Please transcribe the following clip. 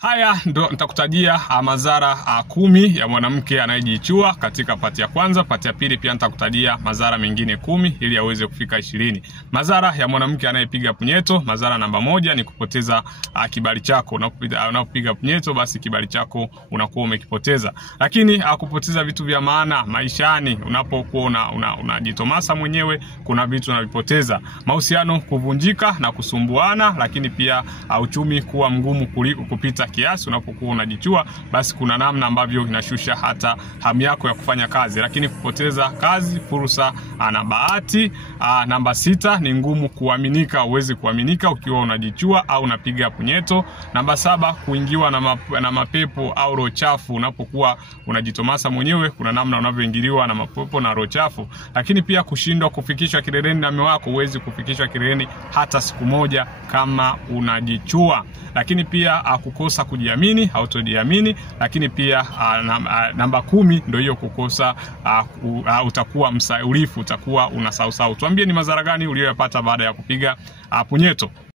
Haya ndo nitakutajia madhara 10 ya mwanamke anayejichua katika pati ya kwanza. Pati ya pili pia nitakutajia madhara mengine 10 ili aweze kufika 20. Madhara ya mwanamke anayepiga punyeto, madhara namba 1 ni kupoteza kibali chako. Unapopiga punyeto basi kibali chako unakuwa umekipoteza. Lakini kupoteza vitu vya maana maishani, unapokuwa unajitomasa mwenyewe, kuna vitu unavipoteza. Mahusiano kuvunjika na kusumbuana, lakini pia uchumi kuwa mgumu kupita kiasi. Unapokuwa unajichua basi kuna namna ambavyo inashusha hata hamu yako ya kufanya kazi. Lakini kupoteza kazi, fursa na bahati. Namba 6 ni ngumu kuaminika, uwezi kuaminika ukiwa unajichua au unapiga punyeto. Namba 7 kuingiwa na mapepo au roho chafu. Unapokuwa unajitomasa mwenyewe kuna namna unavyoingiliwa na mapepo na roho chafu. Lakini pia kushindwa kufikishwa kileleni na mume wako, uwezi kufikishwa kileleni hata siku moja kama unajichua. Lakini pia kukosa kujiamini, hautojiamini. Lakini pia namba 10 ndio hiyo kukosa, utakuwa msaulifu, utakuwa unasahau. Tuambie ni madhara gani uliyoyapata baada ya kupiga punyeto.